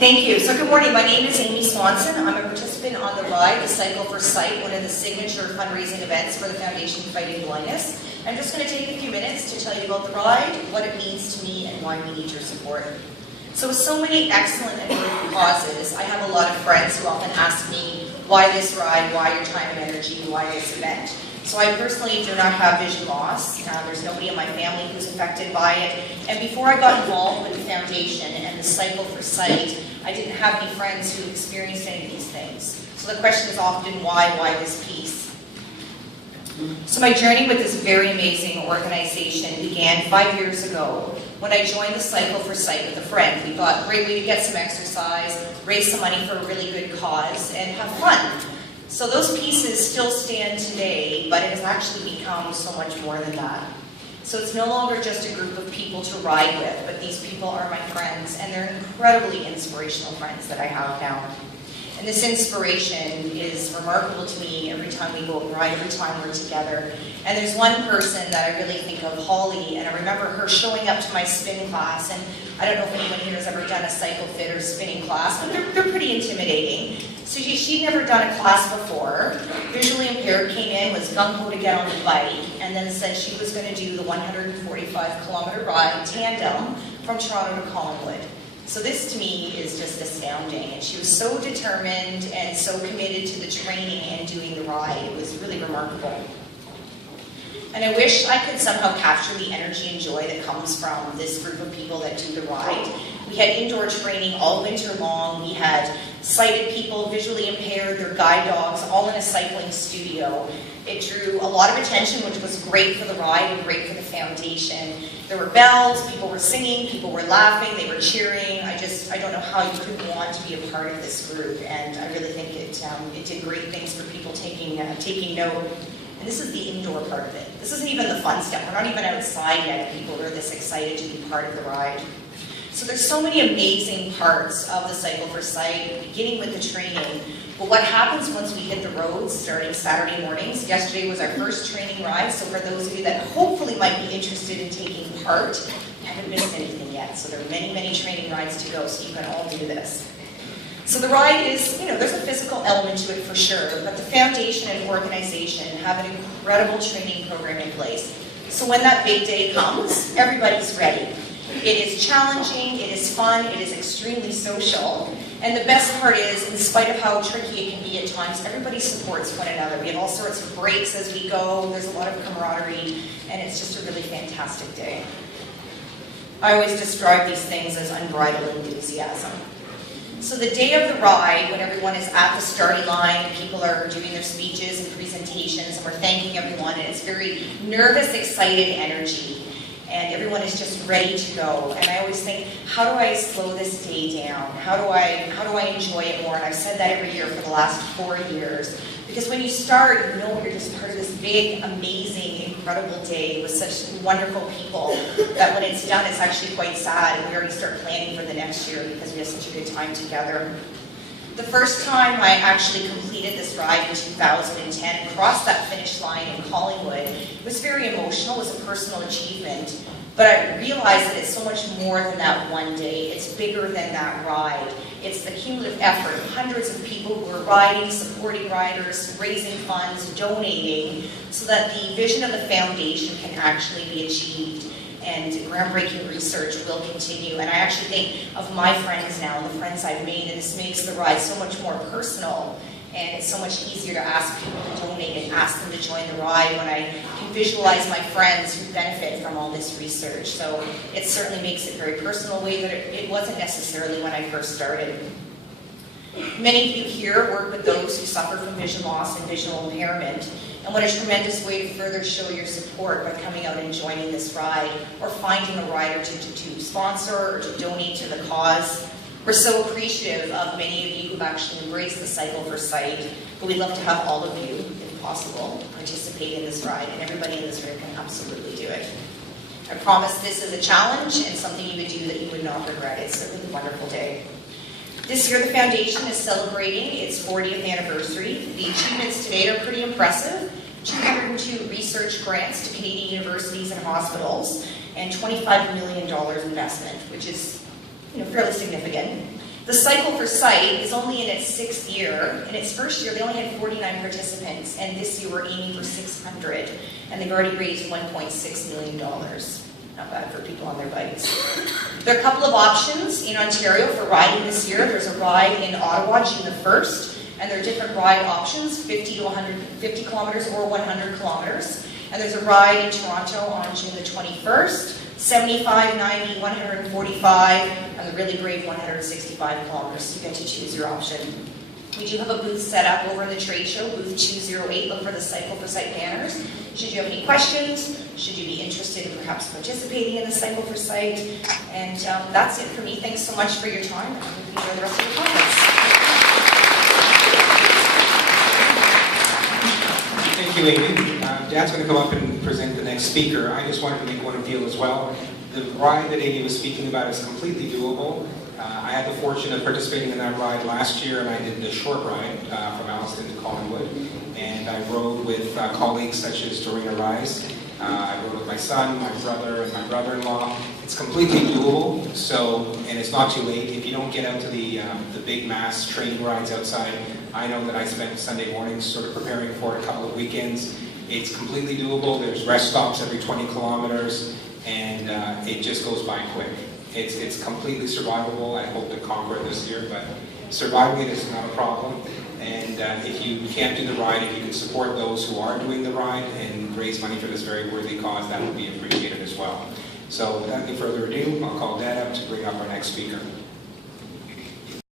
Thank you. So good morning. My name is Amy Swanson. I'm a participant on the ride, the Cycle for Sight, one of the signature fundraising events for the Foundation Fighting Blindness. I'm just going to take a few minutes to tell you about the ride, what it means to me, and why we need your support. So with so many excellent and worthy causes, I have a lot of friends who often ask me, why this ride, why your time and energy, why this event? So I personally do not have vision loss. There's nobody in my family who's affected by it. And before I got involved with the foundation and the Cycle for Sight, I didn't have any friends who experienced any of these things. So the question is often, why this piece? So my journey with this very amazing organization began 5 years ago when I joined the Cycle for Sight with a friend. We thought, great way to get some exercise, raise some money for a really good cause, and have fun. So those pieces still stand today, but it has actually become so much more than that. So it's no longer just a group of people to ride with, but these people are my friends, and they're incredibly inspirational friends that I have now. And this inspiration is remarkable to me every time we go and ride, every time we're together. And there's one person that I really think of, Holly, and I remember her showing up to my spin class, and I don't know if anyone here has ever done a cycle fit or spinning class, but they're pretty intimidating. So she'd never done a class before, visually impaired, came in, was gung-ho to get on the bike, and then said she was going to do the 145-kilometer ride tandem from Toronto to Collingwood. So this to me is just astounding, and she was so determined and so committed to the training and doing the ride. It was really remarkable. And I wish I could somehow capture the energy and joy that comes from this group of people that do the ride. We had indoor training all winter long. We had sighted people, visually impaired, their guide dogs, all in a cycling studio. It drew a lot of attention, which was great for the ride and great for the foundation. There were bells, people were singing, people were laughing, they were cheering. I don't know how you could want to be a part of this group, and I really think it did great things for people taking note. And this is the indoor part of it. This isn't even the fun stuff. We're not even outside yet, and people are this excited to be part of the ride. So there's so many amazing parts of the Cycle for Sight, beginning with the training. But what happens once we hit the roads starting Saturday mornings? Yesterday was our first training ride, so for those of you that hopefully might be interested in taking part, you haven't missed anything yet. So there are many, many training rides to go, so you can all do this. So the ride is, there's a physical element to it for sure, but the foundation and organization have an incredible training program in place. So when that big day comes, everybody's ready. It is challenging, it is fun, it is extremely social, and the best part is, in spite of how tricky it can be at times, everybody supports one another. We have all sorts of breaks as we go, there's a lot of camaraderie, and it's just a really fantastic day. I always describe these things as unbridled enthusiasm. So the day of the ride, when everyone is at the starting line, people are doing their speeches and presentations, and we're thanking everyone, and it's very nervous, excited energy. And everyone is just ready to go. And I always think, how do I slow this day down? How do I enjoy it more? And I've said that every year for the last 4 years. Because when you start, you're just part of this big, amazing, incredible day with such wonderful people that when it's done, it's actually quite sad. And we already start planning for the next year because we have such a good time together. The first time I actually completed this ride in 2010, crossed that finish line in Collingwood, it was very emotional, it was a personal achievement, but I realized that it's so much more than that one day. It's bigger than that ride. It's the cumulative effort of hundreds of people who are riding, supporting riders, raising funds, donating, so that the vision of the foundation can actually be achieved. And groundbreaking research will continue. And I actually think of my friends now, and the friends I've made, and this makes the ride so much more personal. And it's so much easier to ask people to donate and ask them to join the ride when I can visualize my friends who benefit from all this research. So it certainly makes it very personal way that it wasn't necessarily when I first started. Many of you here work with those who suffer from vision loss and visual impairment. And what a tremendous way to further show your support by coming out and joining this ride, or finding a rider to sponsor or to donate to the cause. We're so appreciative of many of you who've actually embraced the Cycle for Sight, but we'd love to have all of you, if possible, participate in this ride, and everybody in this room can absolutely do it. I promise this is a challenge and something you would do that you would not regret. It's a really wonderful day. This year the foundation is celebrating its 40th anniversary. The achievements to date are pretty impressive. 202 research grants to Canadian universities and hospitals, and $25 million investment, which is fairly significant. The Cycle for Sight is only in its 6th year. In its first year, they only had 49 participants, and this year we're aiming for 600, and they've already raised $1.6 million. Not bad for people on their bikes. There are a couple of options in Ontario for riding this year. There's a ride in Ottawa, June the 1st, and there are different ride options, 50 to 150 kilometers or 100 kilometers. And there's a ride in Toronto on June the 21st, 75, 90, 145, and the really brave 165 kilometers. You get to choose your option. We do have a booth set up over in the trade show, booth 208. Look for the Cycle for Sight banners. Should you have any questions, should you be interested in perhaps participating in the Cycle for Sight. And that's it for me. Thanks so much for your time, and I hope you enjoy the rest of the conference. Thank you, Amy. Dan's going to come up and present the next speaker. I just wanted to make one appeal as well. The ride that Amy was speaking about is completely doable. I had the fortune of participating in that ride last year, and I did the short ride from Alliston to Collingwood. And I rode with colleagues such as Dorina Rise. I rode with my son, my brother, and my brother-in-law. It's completely doable, and it's not too late. If you don't get out to the big mass training rides outside, I know that I spent Sunday mornings sort of preparing for a couple of weekends. It's completely doable. There's rest stops every 20 kilometers, and it just goes by quick. It's completely survivable. I hope to conquer it this year, but surviving it is not a problem. And if you can't do the ride, if you can support those who are doing the ride and raise money for this very worthy cause, that would be appreciated as well. So without any further ado, I'll call Dan up to bring up our next speaker.